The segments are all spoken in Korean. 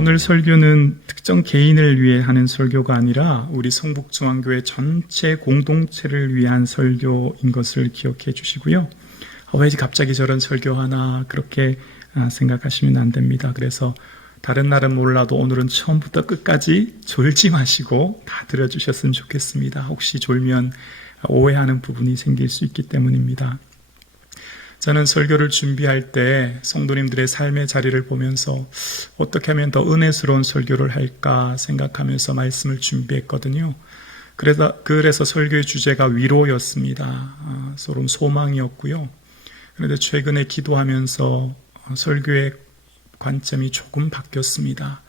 오늘 설교는 특정 개인을 위해 하는 설교가 아니라 우리 성북중앙교회 전체 공동체를 위한 설교인 것을 기억해 주시고요. 왜 갑자기 저런 설교하나 그렇게 생각하시면 안 됩니다. 그래서 다른 날은 몰라도 오늘은 처음부터 끝까지 졸지 마시고 다 들어주셨으면 좋겠습니다. 혹시 졸면 오해하는 부분이 생길 수 있기 때문입니다. 저는 설교를 준비할 때 성도님들의 삶의 자리를 보면서 어떻게 하면 더 은혜스러운 설교를 할까 생각하면서 말씀을 준비했거든요. 그래서 설교의 주제가 위로였습니다. 서로 소망이었고요. 그런데 최근에 기도하면서 설교의 관점이 조금 바뀌었습니다.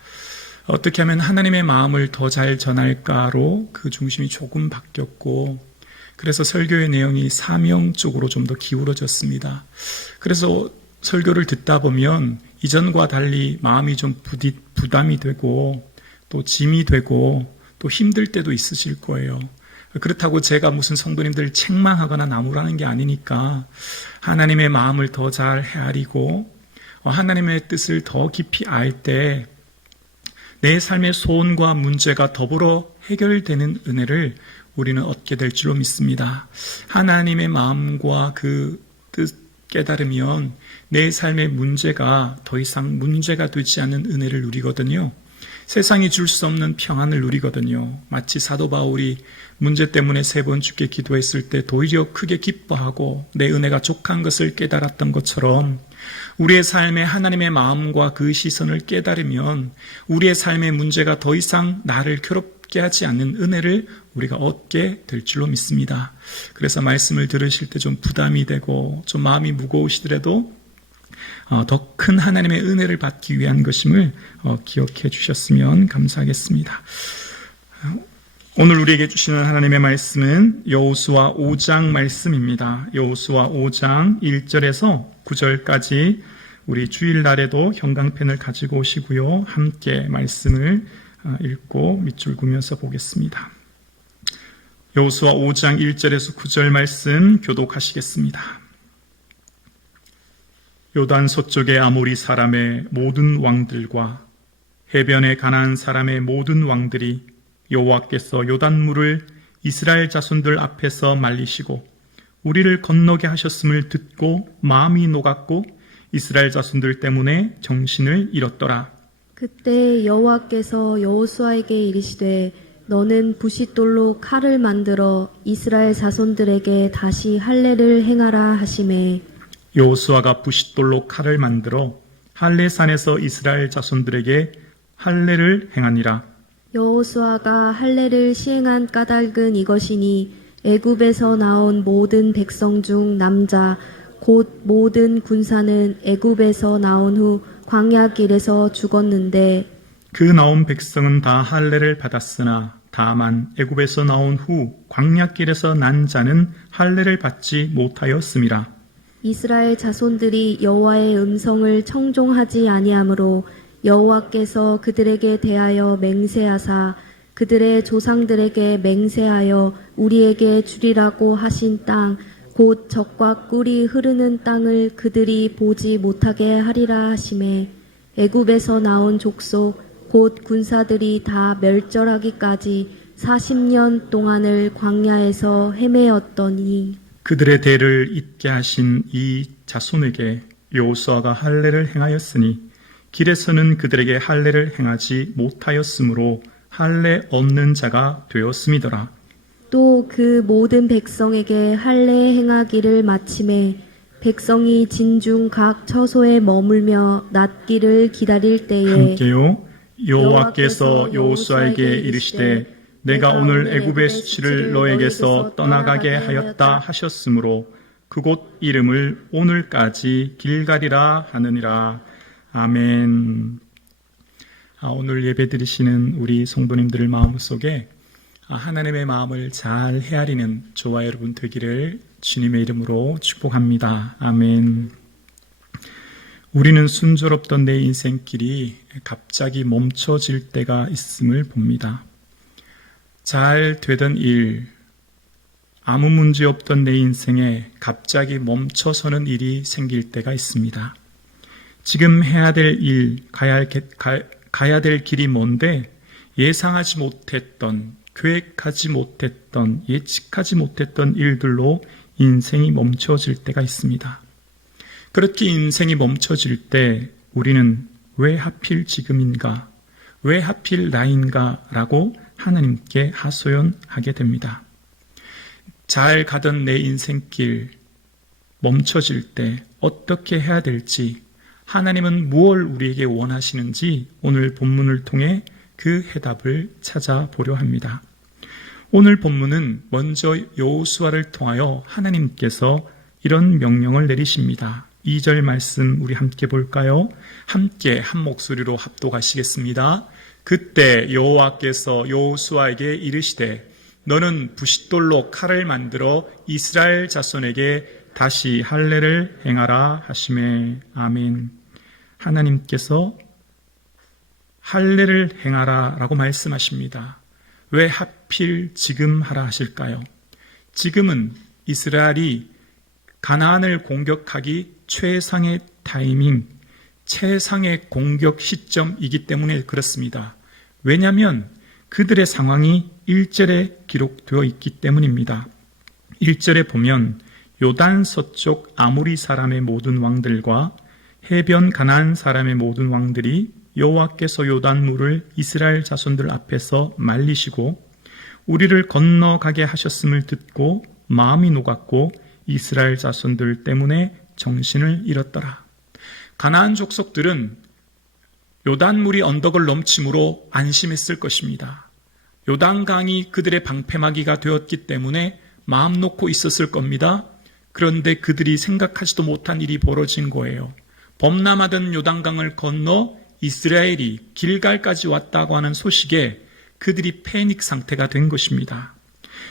어떻게 하면 하나님의 마음을 더 잘 전할까로 그 중심이 조금 바뀌었고, 그래서 설교의 내용이 사명 쪽으로 좀 더 기울어졌습니다. 그래서 설교를 듣다 보면 이전과 달리 마음이 좀 부담이 되고 또 짐이 되고 또 힘들 때도 있으실 거예요. 그렇다고 제가 무슨 성도님들 책망하거나 나무라는 게 아니니까 하나님의 마음을 더 잘 헤아리고 하나님의 뜻을 더 깊이 알 때 내 삶의 소원과 문제가 더불어 해결되는 은혜를 우리는 얻게 될 줄로 믿습니다. 하나님의 마음과 그 뜻 깨달으면 내 삶의 문제가 더 이상 문제가 되지 않는 은혜를 누리거든요. 세상이 줄 수 없는 평안을 누리거든요. 마치 사도 바울이 문제 때문에 3번 주께 기도했을 때 도리어 크게 기뻐하고 내 은혜가 족한 것을 깨달았던 것처럼 우리의 삶에 하나님의 마음과 그 시선을 깨달으면 우리의 삶의 문제가 더 이상 나를 괴롭게 하지 않는 은혜를 우리가 얻게 될 줄로 믿습니다. 그래서 말씀을 들으실 때 좀 부담이 되고 좀 마음이 무거우시더라도 더 큰 하나님의 은혜를 받기 위한 것임을 기억해 주셨으면 감사하겠습니다. 오늘 우리에게 주시는 하나님의 말씀은 여호수아 5장 말씀입니다. 여호수아 5장 1절에서 9절까지 우리 주일날에도 형광펜을 가지고 오시고요. 함께 말씀을 읽고 밑줄 그으면서 보겠습니다. 여호수아 5장 1절에서 9절 말씀 교독하시겠습니다. 요단 서쪽의 아모리 사람의 모든 왕들과 해변의 가나안 사람의 모든 왕들이 여호와께서 요단물을 이스라엘 자손들 앞에서 말리시고 우리를 건너게 하셨음을 듣고 마음이 녹았고 이스라엘 자손들 때문에 정신을 잃었더라. 그때 여호와께서 여호수아에게 이르시되 너는 부싯돌로 칼을 만들어 이스라엘 자손들에게 다시 할례를 행하라 하시매 여호수아가 부싯돌로 칼을 만들어 할례산에서 이스라엘 자손들에게 할례를 행하니라. 여호수아가 할례를 시행한 까닭은 이것이니 애굽에서 나온 모든 백성 중 남자 곧 모든 군사는 애굽에서 나온 후 광야 길에서 죽었는데 그 나온 백성은 다 할례를 받았으나 다만 애굽에서 나온 후 광야 길에서 난 자는 할례를 받지 못하였음이라. 이스라엘 자손들이 여호와의 음성을 청종하지 아니하므로 여호와께서 그들에게 대하여 맹세하사 그들의 조상들에게 맹세하여 우리에게 주리라고 하신 땅 곧 젖과 꿀이 흐르는 땅을 그들이 보지 못하게 하리라 하시매 애굽에서 나온 족속 곧 군사들이 다 멸절하기까지 40년 동안을 광야에서 헤매었더니 그들의 대를 잇게 하신 이 자손에게 여호수아가 할례를 행하였으니 길에서는 그들에게 할례를 행하지 못하였으므로 할례 없는 자가 되었음이더라. 또 그 모든 백성에게 할례 행하기를 마침에 백성이 진중 각 처소에 머물며 낫기를 기다릴 때에 함께요. 여호와께서 여호수아에게 이르시되 내가 오늘 애굽의 수치를 너에게서 떠나가게 하였다 하셨으므로 그곳 이름을 오늘까지 길갈이라 하느니라. 아멘. 오늘 예배 드리시는 우리 성도님들 마음속에 하나님의 마음을 잘 헤아리는 저와 여러분 되기를 주님의 이름으로 축복합니다. 아멘. 우리는 순조롭던 내 인생길이 갑자기 멈춰질 때가 있음을 봅니다. 잘 되던 일, 아무 문제 없던 내 인생에 갑자기 멈춰서는 일이 생길 때가 있습니다. 지금 해야 될 일, 가야 될 길이 먼데 예상하지 못했던, 계획하지 못했던, 예측하지 못했던 일들로 인생이 멈춰질 때가 있습니다. 그렇게 인생이 멈춰질 때 우리는 왜 하필 지금인가, 왜 하필 나인가 라고 하나님께 하소연하게 됩니다. 잘 가던 내 인생길 멈춰질 때 어떻게 해야 될지, 하나님은 무엇을 우리에게 원하시는지 오늘 본문을 통해 그 해답을 찾아보려 합니다. 오늘 본문은 먼저 여호수아를 통하여 하나님께서 이런 명령을 내리십니다. 2절 말씀 우리 함께 볼까요? 함께 한 목소리로 합독하시겠습니다. 그때 여호와께서 여호수아에게 이르시되 너는 부싯돌로 칼을 만들어 이스라엘 자손에게 다시 할례를 행하라 하시매. 아멘. 하나님께서 할례를 행하라 라고 말씀하십니다. 왜 하필 지금 하라 하실까요? 지금은 이스라엘이 가나안을 공격하기 최상의 타이밍, 최상의 공격 시점이기 때문에 그렇습니다. 왜냐하면 그들의 상황이 1절에 기록되어 있기 때문입니다. 1절에 보면 요단 서쪽 아모리 사람의 모든 왕들과 해변 가나안 사람의 모든 왕들이 여호와께서 요단물을 이스라엘 자손들 앞에서 말리시고 우리를 건너가게 하셨음을 듣고 마음이 녹았고 이스라엘 자손들 때문에 정신을 잃었더라. 가나안 족속들은 요단물이 언덕을 넘침으로 안심했을 것입니다. 요단강이 그들의 방패막이가 되었기 때문에 마음 놓고 있었을 겁니다. 그런데 그들이 생각하지도 못한 일이 벌어진 거예요. 범람하던 요단강을 건너 이스라엘이 길갈까지 왔다고 하는 소식에 그들이 패닉 상태가 된 것입니다.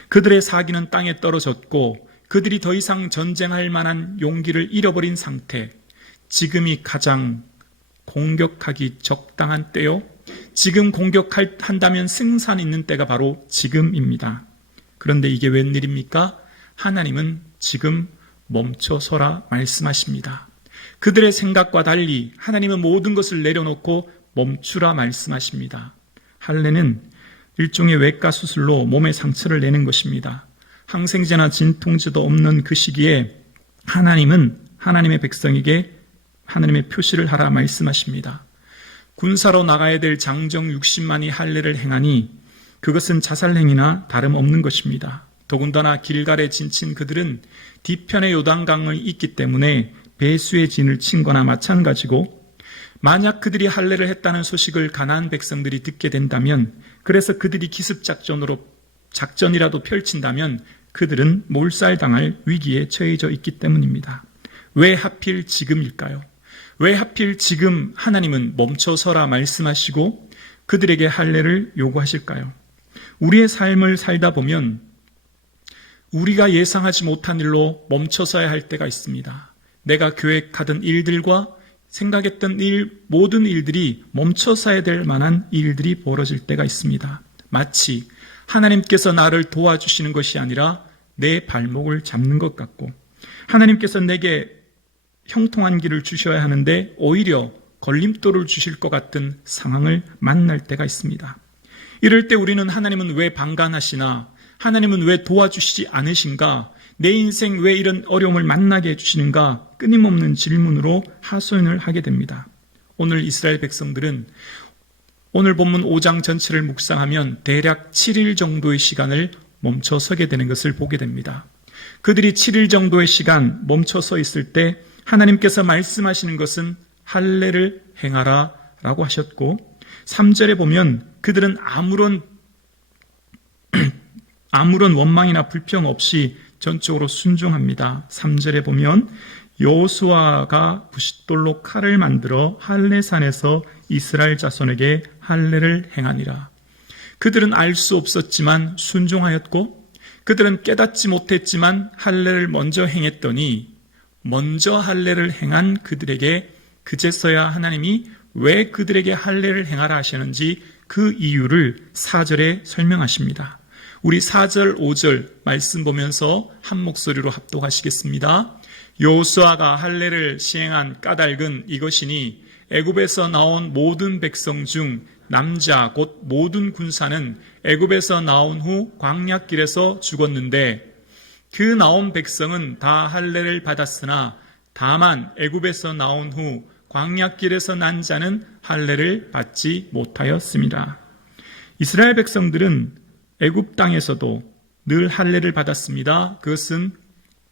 그들의 사기는 땅에 떨어졌고 그들이 더 이상 전쟁할 만한 용기를 잃어버린 상태, 지금이 가장 공격하기 적당한 때요. 지금 공격한다면 승산 있는 때가 바로 지금입니다. 그런데 이게 웬일입니까? 하나님은 지금 멈춰서라 말씀하십니다. 그들의 생각과 달리 하나님은 모든 것을 내려놓고 멈추라 말씀하십니다. 할례는 일종의 외과 수술로 몸에 상처를 내는 것입니다. 항생제나 진통제도 없는 그 시기에 하나님은 하나님의 백성에게 하나님의 표시를 하라 말씀하십니다. 군사로 나가야 될 장정 60만이 할례를 행하니 그것은 자살행위나 다름없는 것입니다. 더군다나 길갈에 진친 그들은 뒤편의 요단강을 잇기 때문에 배수의 진을 친 거나 마찬가지고, 만약 그들이 할례를 했다는 소식을 가나안 백성들이 듣게 된다면, 그래서 그들이 기습작전으로 작전이라도 펼친다면 그들은 몰살당할 위기에 처해져 있기 때문입니다. 왜 하필 지금일까요? 왜 하필 지금 하나님은 멈춰서라 말씀하시고 그들에게 할례를 요구하실까요? 우리의 삶을 살다 보면 우리가 예상하지 못한 일로 멈춰서야 할 때가 있습니다. 내가 계획하던 일들과 생각했던 모든 일들이 멈춰서야 될 만한 일들이 벌어질 때가 있습니다. 마치 하나님께서 나를 도와주시는 것이 아니라 내 발목을 잡는 것 같고, 하나님께서 내게 형통한 길을 주셔야 하는데 오히려 걸림돌을 주실 것 같은 상황을 만날 때가 있습니다. 이럴 때 우리는 하나님은 왜 방관하시나, 하나님은 왜 도와주시지 않으신가, 내 인생 왜 이런 어려움을 만나게 해주시는가, 끊임없는 질문으로 하소연을 하게 됩니다. 오늘 이스라엘 백성들은 오늘 본문 5장 전체를 묵상하면 대략 7일 정도의 시간을 멈춰 서게 되는 것을 보게 됩니다. 그들이 7일 정도의 시간 멈춰 서 있을 때 하나님께서 말씀하시는 것은 할례를 행하라 라고 하셨고, 3절에 보면 그들은 아무런 원망이나 불평 없이 전적으로 순종합니다. 3절에 보면 여호수아가 부싯돌로 칼을 만들어 할례산에서 이스라엘 자손에게 할례를 행하니라. 그들은 알 수 없었지만 순종하였고, 그들은 깨닫지 못했지만 할례를 먼저 행했더니, 먼저 할례를 행한 그들에게 그제서야 하나님이 왜 그들에게 할례를 행하라 하시는지 그 이유를 4절에 설명하십니다. 우리 4절, 5절 말씀 보면서 한 목소리로 합독하시겠습니다. 여호수아가 할례를 시행한 까닭은 이것이니 애굽에서 나온 모든 백성 중 남자 곧 모든 군사는 애굽에서 나온 후 광야길에서 죽었는데 그 나온 백성은 다 할례를 받았으나 다만 애굽에서 나온 후 광야길에서 난 자는 할례를 받지 못하였습니다. 이스라엘 백성들은 애굽 땅에서도 늘 할례를 받았습니다. 그것은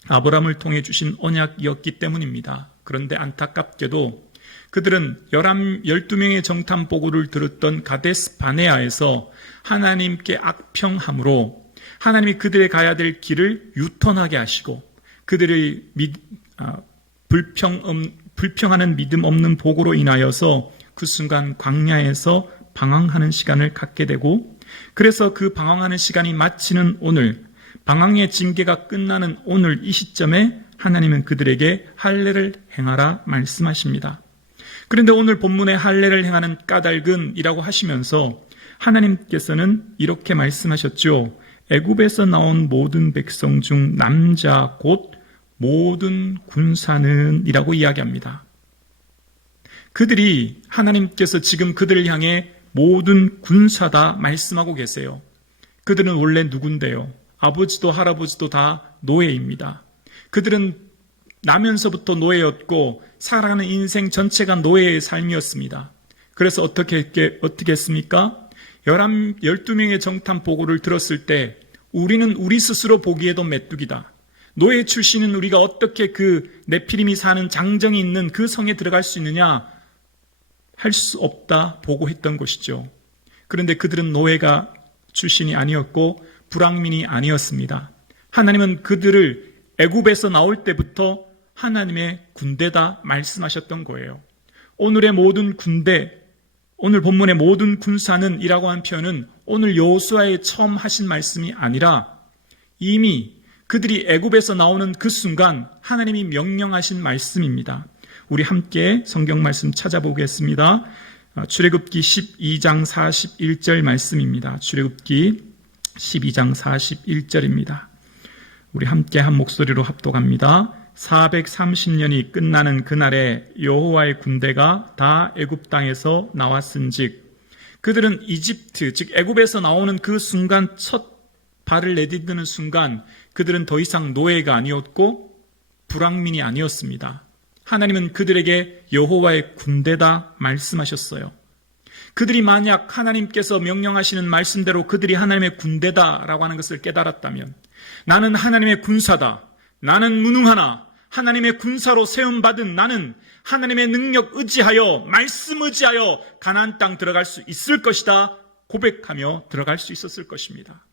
아브라함을 통해 주신 언약이었기 때문입니다. 그런데 안타깝게도 그들은 12명의 정탐 보고를 들었던 가데스 바네아에서 하나님께 악평함으로 하나님이 그들의 가야 될 길을 유턴하게 하시고 그들의 불평하는 믿음 없는 보고로 인하여서 그 순간 광야에서 방황하는 시간을 갖게 되고 그래서 그 방황하는 시간이 마치는 오늘 방황의 징계가 끝나는 오늘 이 시점에 하나님은 그들에게 할례를 행하라 말씀하십니다. 그런데 오늘 본문에 할례를 행하는 까닭은이라고 하시면서 하나님께서는 이렇게 말씀하셨죠. 애굽에서 나온 모든 백성 중 남자 곧 모든 군사는 이라고 이야기합니다. 그들이 하나님께서 지금 그들을 향해 모든 군사다 말씀하고 계세요. 그들은 원래 누군데요? 아버지도 할아버지도 다 노예입니다. 그들은 나면서부터 노예였고 살아가는 인생 전체가 노예의 삶이었습니다. 그래서 어떻게 했습니까? 12명의 정탐 보고를 들었을 때 우리는 우리 스스로 보기에도 메뚜기다. 노예 출신은 우리가 어떻게 그 네피림이 사는 장정이 있는 그 성에 들어갈 수 있느냐? 할 수 없다 보고했던 것이죠. 그런데 그들은 노예가 출신이 아니었고 불황민이 아니었습니다. 하나님은 그들을 애굽에서 나올 때부터 하나님의 군대다 말씀하셨던 거예요. 오늘의 모든 군대, 오늘 본문의 모든 군사는 이라고 한 표현은 오늘 여호수아에 처음 하신 말씀이 아니라 이미 그들이 애굽에서 나오는 그 순간 하나님이 명령하신 말씀입니다. 우리 함께 성경 말씀 찾아보겠습니다. 출애굽기 12장 41절 말씀입니다. 출애굽기 12장 41절입니다. 우리 함께 한 목소리로 합독합니다. 430년이 끝나는 그날에 여호와의 군대가 다 애굽 땅에서 나왔은즉 그들은 이집트 즉 애굽에서 나오는 그 순간 첫 발을 내딛는 순간 그들은 더 이상 노예가 아니었고 불황민이 아니었습니다. 하나님은 그들에게 여호와의 군대다 말씀하셨어요. 그들이 만약 하나님께서 명령하시는 말씀대로 그들이 하나님의 군대다라고 하는 것을 깨달았다면 나는 하나님의 군사다. 나는 무능하나 하나님의 군사로 세움받은 나는 하나님의 능력 의지하여 말씀 의지하여 가나안 땅 들어갈 수 있을 것이다 고백하며 들어갈 수 있었을 것입니다.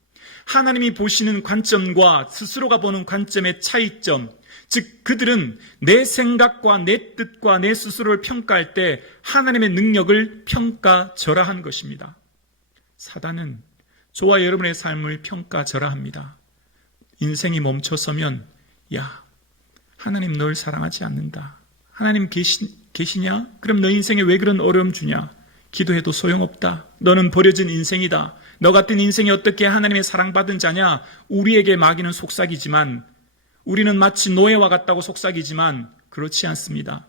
하나님이 보시는 관점과 스스로가 보는 관점의 차이점, 즉 그들은 내 생각과 내 뜻과 내 스스로를 평가할 때 하나님의 능력을 평가절하한 것입니다. 사단은 저와 여러분의 삶을 평가절하합니다. 인생이 멈춰서면 야, 하나님 널 사랑하지 않는다. 하나님 계시냐? 그럼 너 인생에 왜 그런 어려움 주냐? 기도해도 소용없다. 너는 버려진 인생이다. 너 같은 인생이 어떻게 하나님의 사랑받은 자냐? 우리에게 마귀는 속삭이지만 우리는 마치 노예와 같다고 속삭이지만 그렇지 않습니다.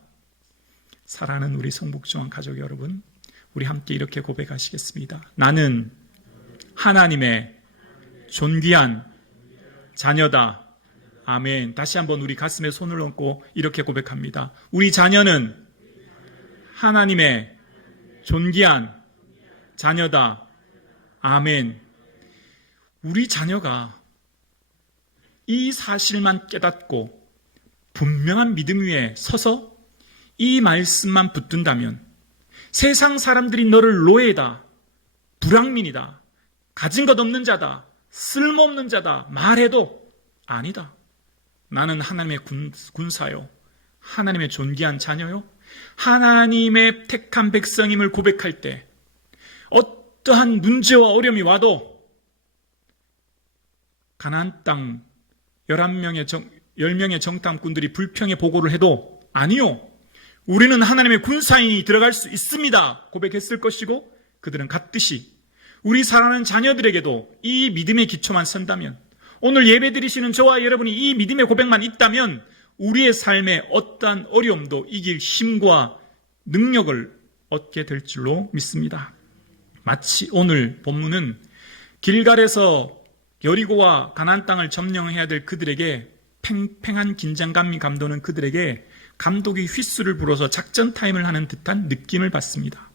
사랑하는 우리 성북중앙 가족 여러분, 우리 함께 이렇게 고백하시겠습니다. 나는 하나님의 존귀한 자녀다. 아멘. 다시 한번 우리 가슴에 손을 얹고 이렇게 고백합니다. 우리 자녀는 하나님의 존귀한 자녀다. 아멘. 우리 자녀가 이 사실만 깨닫고 분명한 믿음 위에 서서 이 말씀만 붙든다면 세상 사람들이 너를 노예다, 불황민이다, 가진 것 없는 자다, 쓸모없는 자다 말해도 아니다. 나는 하나님의 군사요, 하나님의 존귀한 자녀요, 하나님의 택한 백성임을 고백할 때 어떠한 문제와 어려움이 와도 가나안 땅 10명의 정탐꾼들이 불평의 보고를 해도 아니요, 우리는 하나님의 군사인이 들어갈 수 있습니다 고백했을 것이고, 그들은 같듯이 우리 사랑하는 자녀들에게도 이 믿음의 기초만 선다면, 오늘 예배드리시는 저와 여러분이 이 믿음의 고백만 있다면 우리의 삶에 어떠한 어려움도 이길 힘과 능력을 얻게 될 줄로 믿습니다. 마치 오늘 본문은 길갈에서 여리고와 가나안 땅을 점령해야 될 그들에게 팽팽한 긴장감이 감도는 그들에게 감독이 휘슬을 불어서 작전 타임을 하는 듯한 느낌을 받습니다.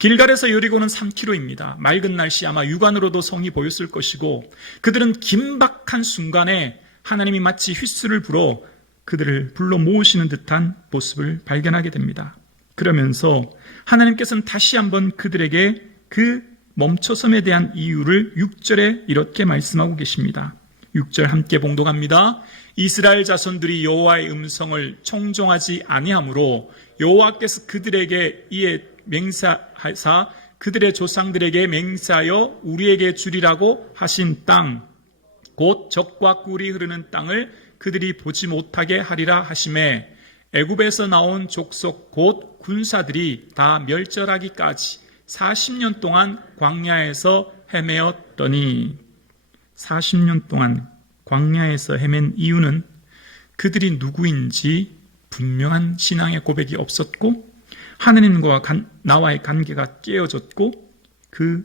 길갈에서 여리고는 3km입니다. 맑은 날씨 아마 육안으로도 성이 보였을 것이고 그들은 긴박한 순간에 하나님이 마치 휘슬을 불어 그들을 불러 모으시는 듯한 모습을 발견하게 됩니다. 그러면서 하나님께서는 다시 한번 그들에게 그 멈춰섬에 대한 이유를 6절에 이렇게 말씀하고 계십니다. 6절 함께 봉독합니다. 이스라엘 자손들이 여호와의 음성을 청종하지 아니하므로 여호와께서 그들에게 이에 맹세하사 그들의 조상들에게 맹세하여 우리에게 주리라고 하신 땅 곧 젖과 꿀이 흐르는 땅을 그들이 보지 못하게 하리라 하심에 애굽에서 나온 족속 곧 군사들이 다 멸절하기까지 40년 동안 광야에서 헤매었더니 40년 동안 광야에서 헤맨 이유는 그들이 누구인지 분명한 신앙의 고백이 없었고 하느님과 나와의 관계가 깨어졌고 그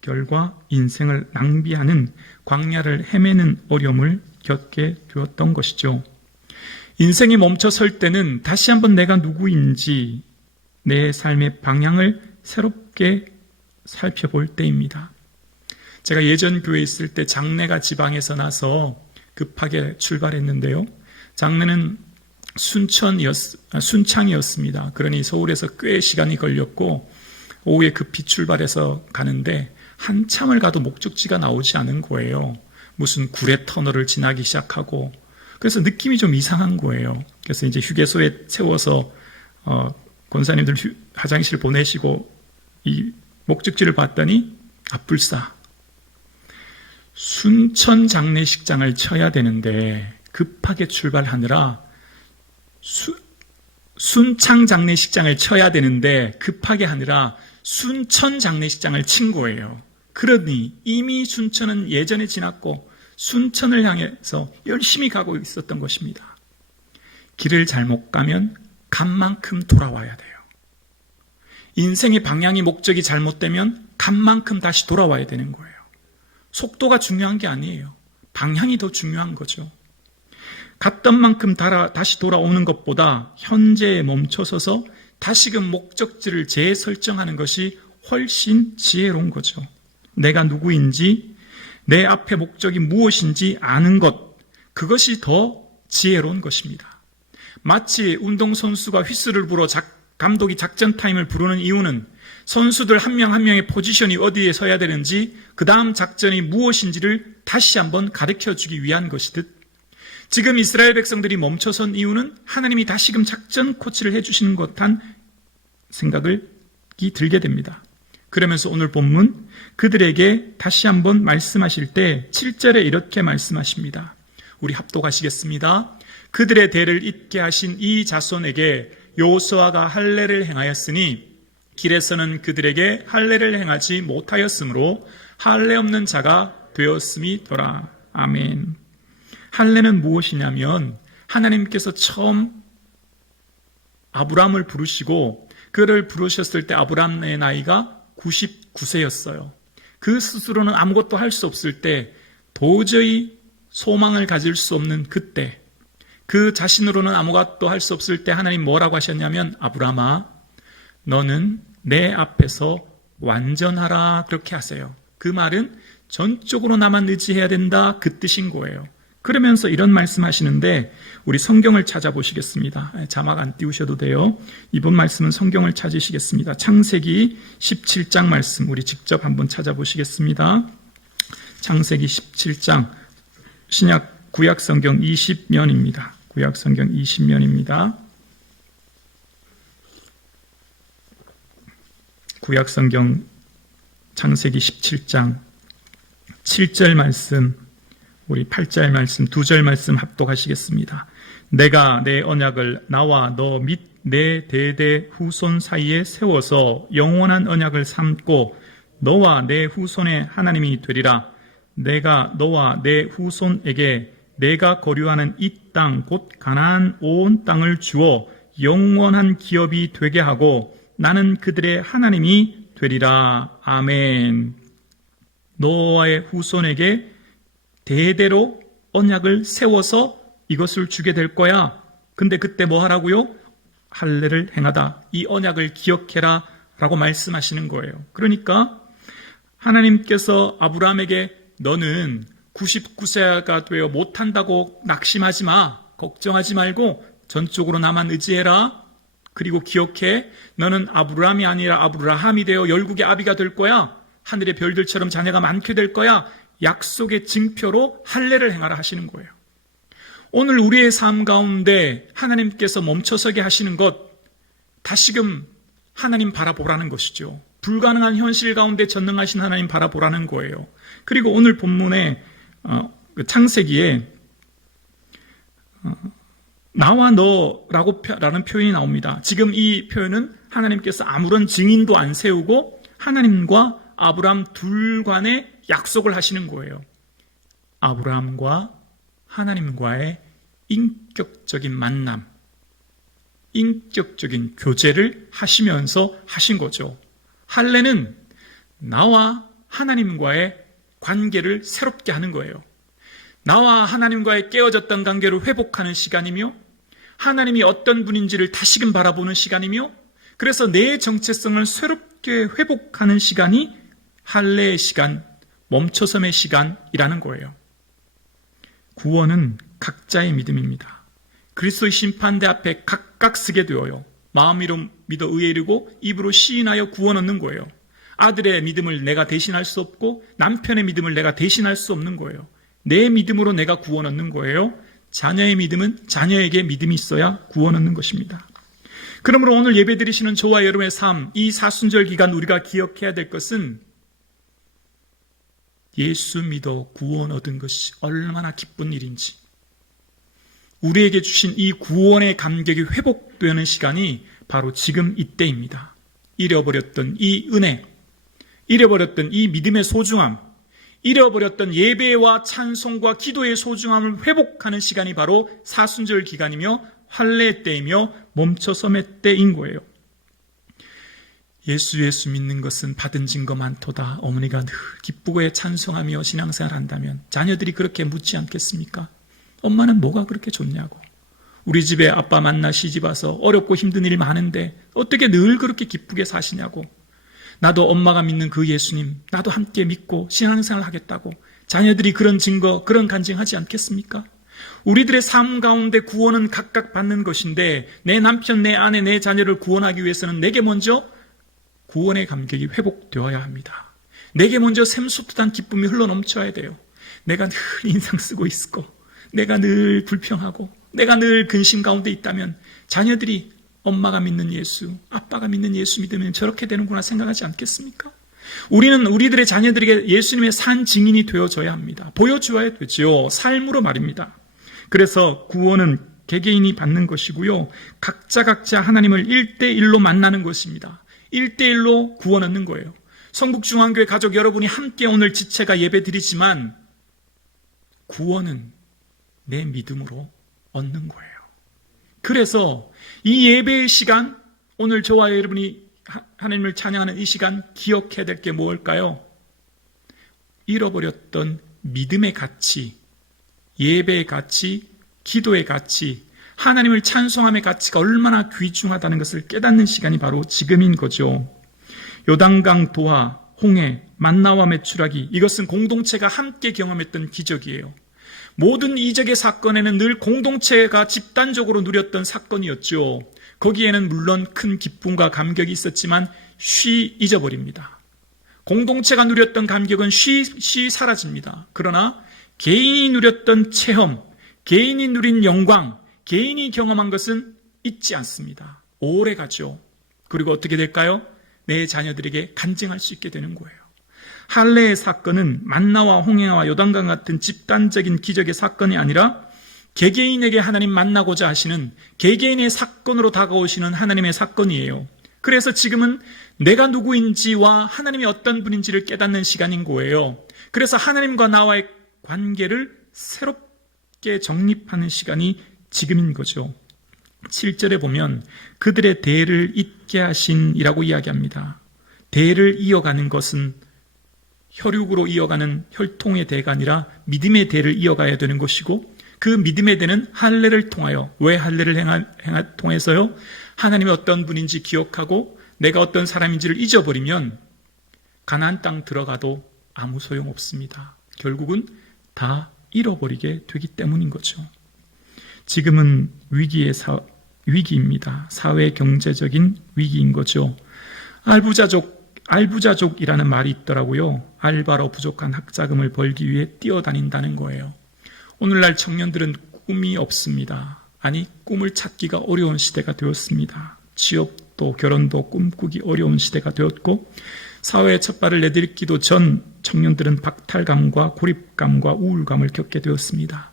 결과 인생을 낭비하는 광야를 헤매는 어려움을 겪게 되었던 것이죠. 인생이 멈춰 설 때는 다시 한번 내가 누구인지 내 삶의 방향을 새롭게 살펴볼 때입니다. 제가 예전 교회에 있을 때 장례가 지방에서 나서 급하게 출발했는데요. 장례는 순창이었습니다. 그러니 서울에서 꽤 시간이 걸렸고 오후에 급히 출발해서 가는데 한참을 가도 목적지가 나오지 않은 거예요. 무슨 구례 터널을 지나기 시작하고 그래서 느낌이 좀 이상한 거예요. 그래서 이제 휴게소에 세워서 권사님들 화장실 보내시고 이 목적지를 봤더니 불사 순천 장례식장을 쳐야 되는데 급하게 출발하느라 순창 장례식장을 쳐야 되는데 급하게 하느라 순천 장례식장을 친 거예요. 그러니 이미 순천은 예전에 지났고 순천을 향해서 열심히 가고 있었던 것입니다. 길을 잘못 가면 간 만큼 돌아와야 돼요. 인생의 방향이 목적이 잘못되면 간 만큼 다시 돌아와야 되는 거예요. 속도가 중요한 게 아니에요. 방향이 더 중요한 거죠. 갔던 만큼 다시 돌아오는 것보다 현재에 멈춰서서 다시금 목적지를 재설정하는 것이 훨씬 지혜로운 거죠. 내가 누구인지 내 앞에 목적이 무엇인지 아는 것, 그것이 더 지혜로운 것입니다. 마치 운동선수가 휘슬을 불어 감독이 작전 타임을 부르는 이유는 선수들 한 명 한 명의 포지션이 어디에 서야 되는지 그 다음 작전이 무엇인지를 다시 한번 가르쳐주기 위한 것이듯 지금 이스라엘 백성들이 멈춰선 이유는 하나님이 다시금 작전 코치를 해주시는 것 한 생각이 들게 됩니다. 그러면서 오늘 본문 그들에게 다시 한번 말씀하실 때 7절에 이렇게 말씀하십니다. 우리 합독하시겠습니다. 그들의 대를 잇게 하신 이 자손에게 여호수아가 할례를 행하였으니 길에서는 그들에게 할례를 행하지 못하였으므로 할례 없는 자가 되었음이더라. 아멘. 할례는 무엇이냐면 하나님께서 처음 아브람을 부르시고 그를 부르셨을 때 아브람의 나이가 99세였어요. 그 스스로는 아무것도 할 수 없을 때 도저히 소망을 가질 수 없는 그때 그 자신으로는 아무것도 할 수 없을 때 하나님 뭐라고 하셨냐면 아브람아 너는 내 앞에서 완전하라 그렇게 하세요. 그 말은 전적으로 나만 의지해야 된다 그 뜻인 거예요. 그러면서 이런 말씀하시는데 우리 성경을 찾아보시겠습니다. 자막 안 띄우셔도 돼요. 이번 말씀은 성경을 찾으시겠습니다. 창세기 17장 말씀 우리 직접 한번 찾아보시겠습니다. 창세기 17장 신약 구약성경 20면입니다. 구약성경 20면입니다. 구약성경 창세기 17장 7절 말씀 우리 8절 말씀, 2절 말씀 합독하시겠습니다. 내가 내 언약을 나와 너 및 내 대대 후손 사이에 세워서 영원한 언약을 삼고 너와 내 후손의 하나님이 되리라. 내가 너와 내 후손에게 내가 거류하는 이 땅 곧 가나안 온 땅을 주어 영원한 기업이 되게 하고 나는 그들의 하나님이 되리라. 아멘. 노아의 후손에게 대대로 언약을 세워서 이것을 주게 될 거야. 근데 그때 뭐 하라고요? 할례를 행하다. 이 언약을 기억해라 라고 말씀하시는 거예요. 그러니까 하나님께서 아브라함에게 너는 99세가 되어 못한다고 낙심하지 마. 걱정하지 말고 전적으로 나만 의지해라. 그리고 기억해. 너는 아브라함이 아니라 아브라함이 되어 열국의 아비가 될 거야. 하늘의 별들처럼 자녀가 많게 될 거야. 약속의 징표로 할례를 행하라 하시는 거예요. 오늘 우리의 삶 가운데 하나님께서 멈춰서게 하시는 것, 다시금 하나님 바라보라는 것이죠. 불가능한 현실 가운데 전능하신 하나님 바라보라는 거예요. 그리고 오늘 본문에 창세기에 나와 너라는 표현이 나옵니다. 지금 이 표현은 하나님께서 아무런 증인도 안 세우고 하나님과 아브라함 둘 간의 약속을 하시는 거예요. 아브라함과 하나님과의 인격적인 만남, 인격적인 교제를 하시면서 하신 거죠. 할례는 나와 하나님과의 관계를 새롭게 하는 거예요. 나와 하나님과의 깨어졌던 관계를 회복하는 시간이며 하나님이 어떤 분인지를 다시금 바라보는 시간이며 그래서 내 정체성을 새롭게 회복하는 시간이 할례의 시간, 멈춰섬의 시간이라는 거예요. 구원은 각자의 믿음입니다. 그리스도의 심판대 앞에 각각 서게 되어요. 마음으로 믿어 의에 이르고 입으로 시인하여 구원 얻는 거예요. 아들의 믿음을 내가 대신할 수 없고 남편의 믿음을 내가 대신할 수 없는 거예요. 내 믿음으로 내가 구원 얻는 거예요. 자녀의 믿음은 자녀에게 믿음이 있어야 구원 얻는 것입니다. 그러므로 오늘 예배 드리시는 저와 여러분의 삶, 이 사순절 기간 우리가 기억해야 될 것은 예수 믿어 구원 얻은 것이 얼마나 기쁜 일인지, 우리에게 주신 이 구원의 감격이 회복되는 시간이 바로 지금 이때입니다. 잃어버렸던 이 은혜, 잃어버렸던 이 믿음의 소중함, 잃어버렸던 예배와 찬송과 기도의 소중함을 회복하는 시간이 바로 사순절 기간이며 할례 때이며 멈춰섬의 때인 거예요. 예수 믿는 것은 받은 증거 많도다. 어머니가 늘 기쁘고 찬송하며 신앙생활 한다면 자녀들이 그렇게 묻지 않겠습니까? 엄마는 뭐가 그렇게 좋냐고. 우리 집에 아빠 만나 시집 와서 어렵고 힘든 일이 많은데 어떻게 늘 그렇게 기쁘게 사시냐고. 나도 엄마가 믿는 그 예수님, 나도 함께 믿고 신앙생활 하겠다고. 자녀들이 그런 증거, 그런 간증하지 않겠습니까? 우리들의 삶 가운데 구원은 각각 받는 것인데 내 남편, 내 아내, 내 자녀를 구원하기 위해서는 내게 먼저 구원의 감격이 회복되어야 합니다. 내게 먼저 샘솟듯한 기쁨이 흘러넘쳐야 돼요. 내가 늘 인상 쓰고 있고 내가 늘 불평하고 내가 늘 근심 가운데 있다면 자녀들이 엄마가 믿는 예수, 아빠가 믿는 예수 믿으면 저렇게 되는구나 생각하지 않겠습니까? 우리는 우리들의 자녀들에게 예수님의 산 증인이 되어줘야 합니다. 보여주어야 되죠. 삶으로 말입니다. 그래서 구원은 개개인이 받는 것이고요. 각자 하나님을 1대1로 만나는 것입니다. 1대1로 구원 얻는 거예요. 성북중앙교회 가족 여러분이 함께 오늘 지체가 예배 드리지만 구원은 내 믿음으로 얻는 거예요. 그래서 이 예배의 시간, 오늘 저와 여러분이 하나님을 찬양하는 이 시간 기억해야 될 게 뭘까요? 잃어버렸던 믿음의 가치, 예배의 가치, 기도의 가치, 하나님을 찬송함의 가치가 얼마나 귀중하다는 것을 깨닫는 시간이 바로 지금인 거죠. 요단강 도하, 홍해, 만나와 메추라기, 이것은 공동체가 함께 경험했던 기적이에요. 모든 이적의 사건에는 늘 공동체가 집단적으로 누렸던 사건이었죠. 거기에는 물론 큰 기쁨과 감격이 있었지만 쉬 잊어버립니다. 공동체가 누렸던 감격은 쉬 사라집니다. 그러나 개인이 누렸던 체험, 개인이 누린 영광, 개인이 경험한 것은 잊지 않습니다. 오래 가죠. 그리고 어떻게 될까요? 내 자녀들에게 간증할 수 있게 되는 거예요. 할례의 사건은 만나와 홍해와 요단강 같은 집단적인 기적의 사건이 아니라 개개인에게 하나님 만나고자 하시는 개개인의 사건으로 다가오시는 하나님의 사건이에요. 그래서 지금은 내가 누구인지와 하나님이 어떤 분인지를 깨닫는 시간인 거예요. 그래서 하나님과 나와의 관계를 새롭게 정립하는 시간이 지금인 거죠. 7절에 보면 그들의 대를 잇게 하신이라고 이야기합니다. 대를 이어가는 것은 혈육으로 이어가는 혈통의 대가 아니라 믿음의 대를 이어가야 되는 것이고, 그 믿음의 대는 할례를 통하여, 왜 할례를 통해서요? 하나님이 어떤 분인지 기억하고 내가 어떤 사람인지를 잊어버리면 가나안 땅 들어가도 아무 소용없습니다. 결국은 다 잃어버리게 되기 때문인 거죠. 지금은 위기입니다. 사회 경제적인 위기인 거죠. 알부자족이라는 말이 있더라고요. 알바로 부족한 학자금을 벌기 위해 뛰어다닌다는 거예요. 오늘날 청년들은 꿈이 없습니다. 아니, 꿈을 찾기가 어려운 시대가 되었습니다. 취업도 결혼도 꿈꾸기 어려운 시대가 되었고, 사회에 첫 발을 내딛기도 전 청년들은 박탈감과 고립감과 우울감을 겪게 되었습니다.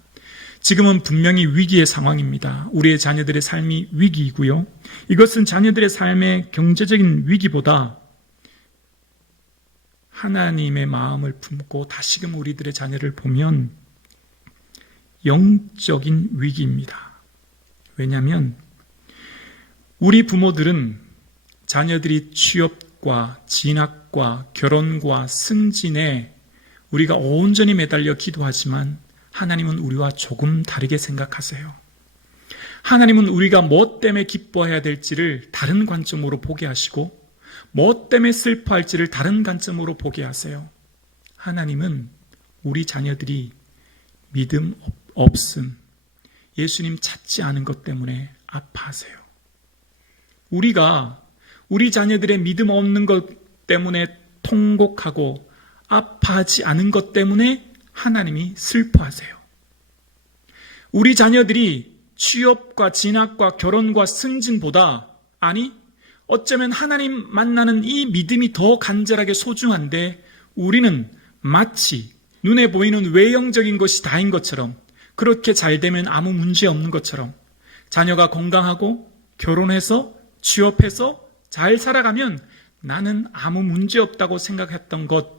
지금은 분명히 위기의 상황입니다. 우리의 자녀들의 삶이 위기이고요. 이것은 자녀들의 삶의 경제적인 위기보다 하나님의 마음을 품고 다시금 우리들의 자녀를 보면 영적인 위기입니다. 왜냐하면 우리 부모들은 자녀들이 취업과 진학과 결혼과 승진에 우리가 온전히 매달려 기도하지만 하나님은 우리와 조금 다르게 생각하세요. 하나님은 우리가 뭐 때문에 기뻐해야 될지를 다른 관점으로 보게 하시고, 뭐 때문에 슬퍼할지를 다른 관점으로 보게 하세요. 하나님은 우리 자녀들이 믿음 없음, 예수님 찾지 않은 것 때문에 아파하세요. 우리가 우리 자녀들의 믿음 없는 것 때문에 통곡하고 아파하지 않은 것 때문에 하나님이 슬퍼하세요. 우리 자녀들이 취업과 진학과 결혼과 승진보다, 아니 어쩌면 하나님 만나는 이 믿음이 더 간절하게 소중한데, 우리는 마치 눈에 보이는 외형적인 것이 다인 것처럼, 그렇게 잘 되면 아무 문제 없는 것처럼, 자녀가 건강하고 결혼해서 취업해서 잘 살아가면 나는 아무 문제 없다고 생각했던 것,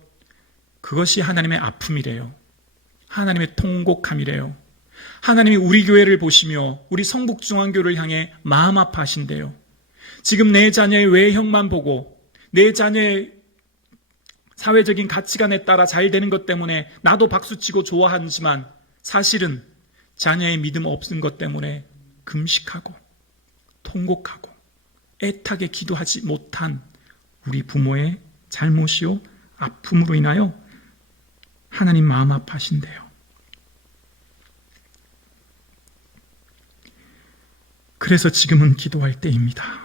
그것이 하나님의 아픔이래요. 하나님의 통곡함이래요. 하나님이 우리 교회를 보시며 우리 성북중앙교를 향해 마음 아파하신대요. 지금 내 자녀의 외형만 보고 내 자녀의 사회적인 가치관에 따라 잘 되는 것 때문에 나도 박수치고 좋아하지만, 사실은 자녀의 믿음 없는 것 때문에 금식하고 통곡하고 애타게 기도하지 못한 우리 부모의 잘못이요 아픔으로 인하여 하나님 마음 아파하신대요. 그래서 지금은 기도할 때입니다.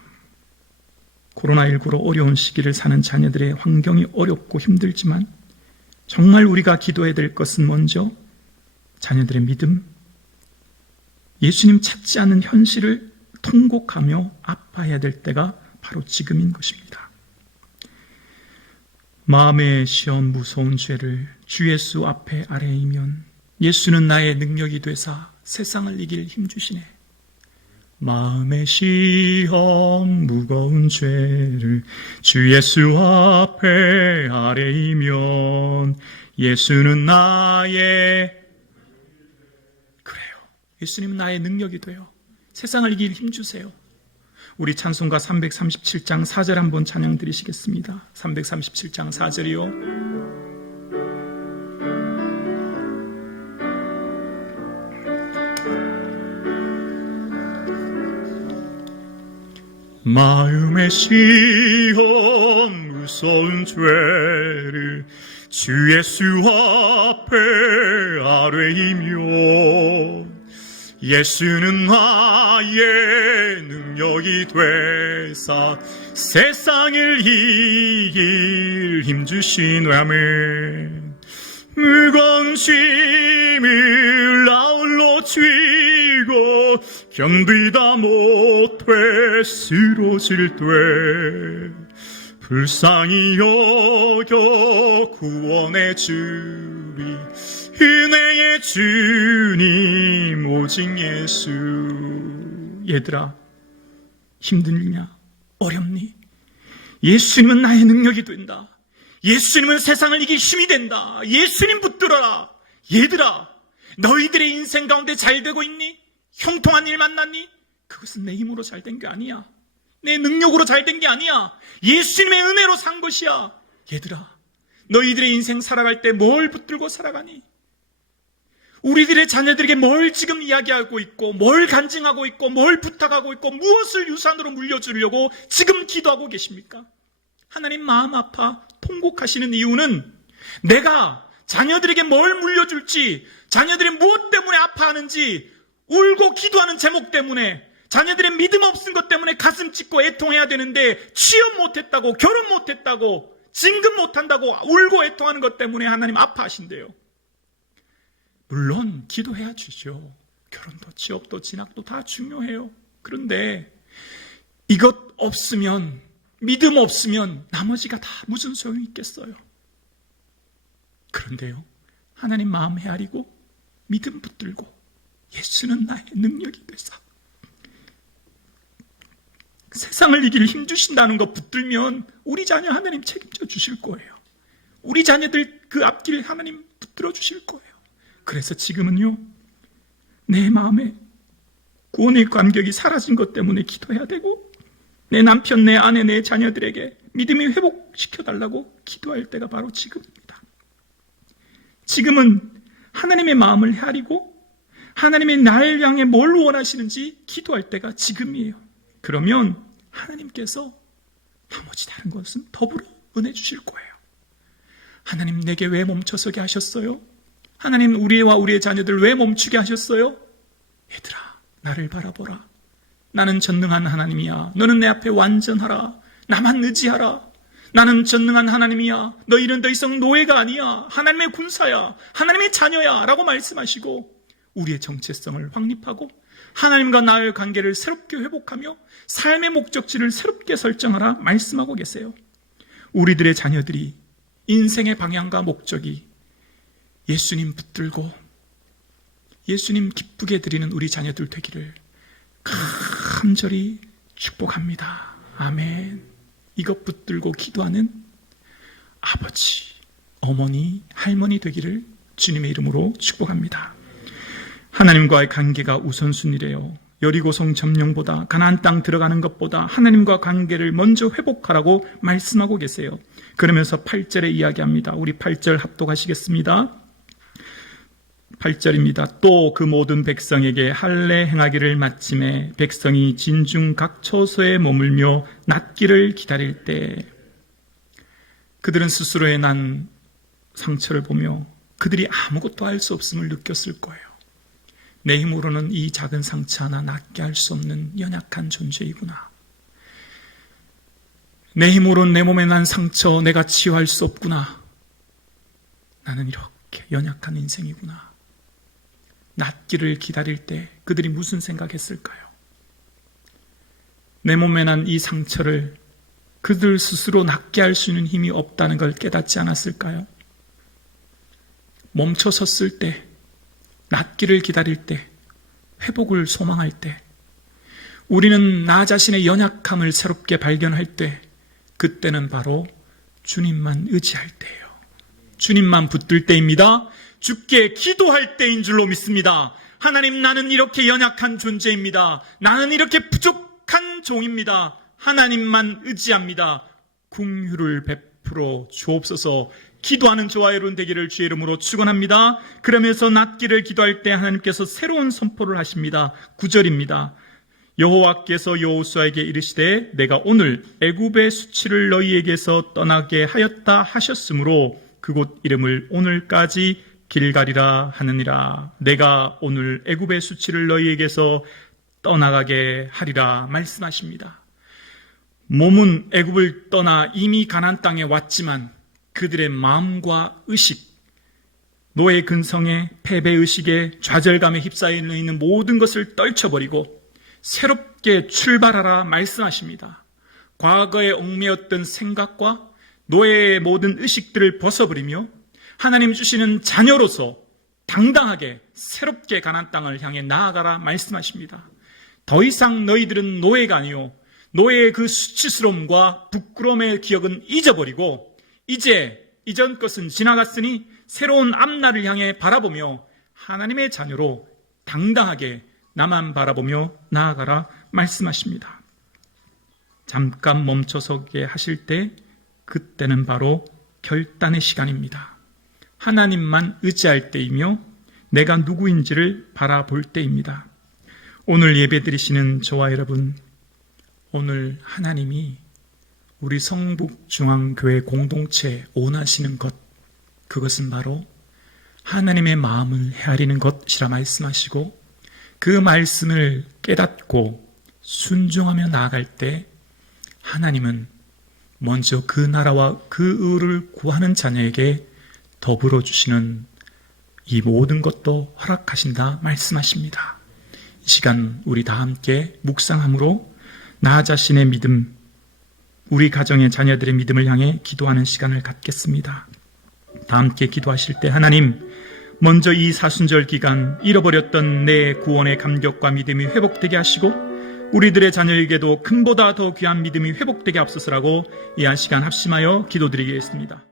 코로나19로 어려운 시기를 사는 자녀들의 환경이 어렵고 힘들지만, 정말 우리가 기도해야 될 것은 먼저 자녀들의 믿음, 예수님 찾지 않는 현실을 통곡하며 아파해야 될 때가 바로 지금인 것입니다. 마음의 시험 무서운 죄를 주 예수 앞에 아뢰이면 예수는 나의 능력이 되사 세상을 이길 힘 주시네. 마음의 시험 무거운 죄를 주 예수 앞에 아뢰이면 예수는 나의, 그래요, 예수님은 나의 능력이 돼요. 세상을 이길 힘 주세요. 우리 찬송가 337장 4절 한번 찬양 드리시겠습니다. 337장 4절이요. 마음의 시험 무서운 죄를 주 예수 앞에 아뢰이면 예수는 나의 능력이 되사 세상을 이길 힘 주시노라며, 무거운 짐을 아울러 쥐고 견디다 못해 쓰러질 때 불쌍히 여겨 구원의 주리 은혜의 주님 오직 예수. 얘들아, 힘드냐? 어렵니? 예수님은 나의 능력이 된다. 예수님은 세상을 이길 힘이 된다. 예수님 붙들어라. 얘들아, 너희들의 인생 가운데 잘 되고 있니? 형통한 일 만났니? 그것은 내 힘으로 잘 된 게 아니야. 내 능력으로 잘 된 게 아니야. 예수님의 은혜로 산 것이야. 얘들아, 너희들의 인생 살아갈 때 뭘 붙들고 살아가니? 우리들의 자녀들에게 뭘 지금 이야기하고 있고, 뭘 간증하고 있고, 뭘 부탁하고 있고, 무엇을 유산으로 물려주려고 지금 기도하고 계십니까? 하나님 마음 아파 통곡하시는 이유는 내가 자녀들에게 뭘 물려줄지, 자녀들이 무엇 때문에 아파하는지, 울고 기도하는 제목 때문에, 자녀들의 믿음 없은 것 때문에 가슴 찢고 애통해야 되는데 취업 못했다고, 결혼 못했다고, 진급 못한다고 울고 애통하는 것 때문에 하나님 아파하신대요. 물론 기도해야 주죠. 결혼도 취업도 진학도 다 중요해요. 그런데 이것 없으면, 믿음 없으면 나머지가 다 무슨 소용이 있겠어요? 그런데요, 하나님 마음 헤아리고 믿음 붙들고 예수는 나의 능력이 되사 세상을 이길 힘 주신다는 것 붙들면 우리 자녀 하나님 책임져 주실 거예요. 우리 자녀들 그 앞길 하나님 붙들어 주실 거예요. 그래서 지금은요, 내 마음에 구원의 간격이 사라진 것 때문에 기도해야 되고, 내 남편, 내 아내, 내 자녀들에게 믿음이 회복시켜달라고 기도할 때가 바로 지금입니다. 지금은 하나님의 마음을 헤아리고 하나님의 나를 향해 뭘 원하시는지 기도할 때가 지금이에요. 그러면 하나님께서 나머지 다른 것은 더불어 은혜 주실 거예요. 하나님 내게 왜 멈춰서게 하셨어요? 하나님 우리와 우리의 자녀들 왜 멈추게 하셨어요? 얘들아, 나를 바라보라. 나는 전능한 하나님이야. 너는 내 앞에 완전하라. 나만 의지하라. 나는 전능한 하나님이야. 너희는 더 이상 노예가 아니야. 하나님의 군사야. 하나님의 자녀야. 라고 말씀하시고 우리의 정체성을 확립하고 하나님과 나의 관계를 새롭게 회복하며 삶의 목적지를 새롭게 설정하라 말씀하고 계세요. 우리들의 자녀들이 인생의 방향과 목적이 예수님 붙들고 예수님 기쁘게 드리는 우리 자녀들 되기를 간절히 축복합니다. 아멘. 이것 붙들고 기도하는 아버지, 어머니, 할머니 되기를 주님의 이름으로 축복합니다. 하나님과의 관계가 우선순위래요. 여리고성 점령보다, 가나안 땅 들어가는 것보다 하나님과 관계를 먼저 회복하라고 말씀하고 계세요. 그러면서 8절에 이야기합니다. 우리 8절 합독하시겠습니다. 8절입니다. 또 그 모든 백성에게 할례 행하기를 마침에 백성이 진중 각 처소에 머물며 낫기를 기다릴 때 그들은 스스로의 난 상처를 보며 그들이 아무것도 할 수 없음을 느꼈을 거예요. 내 힘으로는 이 작은 상처 하나 낫게 할 수 없는 연약한 존재이구나. 내 힘으로는 내 몸에 난 상처 내가 치유할 수 없구나. 나는 이렇게 연약한 인생이구나. 낫기를 기다릴 때 그들이 무슨 생각했을까요? 내 몸에 난 이 상처를 그들 스스로 낫게 할 수 있는 힘이 없다는 걸 깨닫지 않았을까요? 멈춰 섰을 때, 낫기를 기다릴 때, 회복을 소망할 때, 우리는 나 자신의 연약함을 새롭게 발견할 때, 그때는 바로 주님만 의지할 때예요. 주님만 붙들 때입니다. 주께 기도할 때인 줄로 믿습니다. 하나님, 나는 이렇게 연약한 존재입니다. 나는 이렇게 부족한 종입니다. 하나님만 의지합니다. 긍휼을 베풀어 주옵소서. 기도하는 저와 여러분 되기를 주의 이름으로 축원합니다. 그러면서 낫기를 기도할 때 하나님께서 새로운 선포를 하십니다. 9절입니다. 여호와께서 여호수아에게 이르시되 내가 오늘 애굽의 수치를 너희에게서 떠나게 하였다 하셨으므로 그곳 이름을 오늘까지 길갈이라 하느니라. 내가 오늘 애굽의 수치를 너희에게서 떠나가게 하리라 말씀하십니다. 몸은 애굽을 떠나 이미 가나안 땅에 왔지만 그들의 마음과 의식, 노예 근성에 패배의식에 좌절감에 휩싸여 있는 모든 것을 떨쳐버리고 새롭게 출발하라 말씀하십니다. 과거에 얽매였던 생각과 노예의 모든 의식들을 벗어버리며 하나님 주시는 자녀로서 당당하게 새롭게 가나안 땅을 향해 나아가라 말씀하십니다. 더 이상 너희들은 노예가 아니요 노예의 그 수치스러움과 부끄러움의 기억은 잊어버리고 이제 이전 것은 지나갔으니 새로운 앞날을 향해 바라보며 하나님의 자녀로 당당하게 나만 바라보며 나아가라 말씀하십니다. 잠깐 멈춰서게 하실 때 그때는 바로 결단의 시간입니다. 하나님만 의지할 때이며 내가 누구인지를 바라볼 때입니다. 오늘 예배드리시는 저와 여러분, 오늘 하나님이 우리 성북중앙교회 공동체에 원하시는 것, 그것은 바로 하나님의 마음을 헤아리는 것이라 말씀하시고, 그 말씀을 깨닫고 순종하며 나아갈 때 하나님은 먼저 그 나라와 그 의를 구하는 자녀에게 더불어 주시는 이 모든 것도 허락하신다 말씀하십니다. 이 시간 우리 다 함께 묵상함으로 나 자신의 믿음, 우리 가정의 자녀들의 믿음을 향해 기도하는 시간을 갖겠습니다. 다 함께 기도하실 때 하나님, 먼저 이 사순절 기간 잃어버렸던 내 구원의 감격과 믿음이 회복되게 하시고 우리들의 자녀에게도 금보다 더 귀한 믿음이 회복되게 앞서서라고 이 한 시간 합심하여 기도드리겠습니다.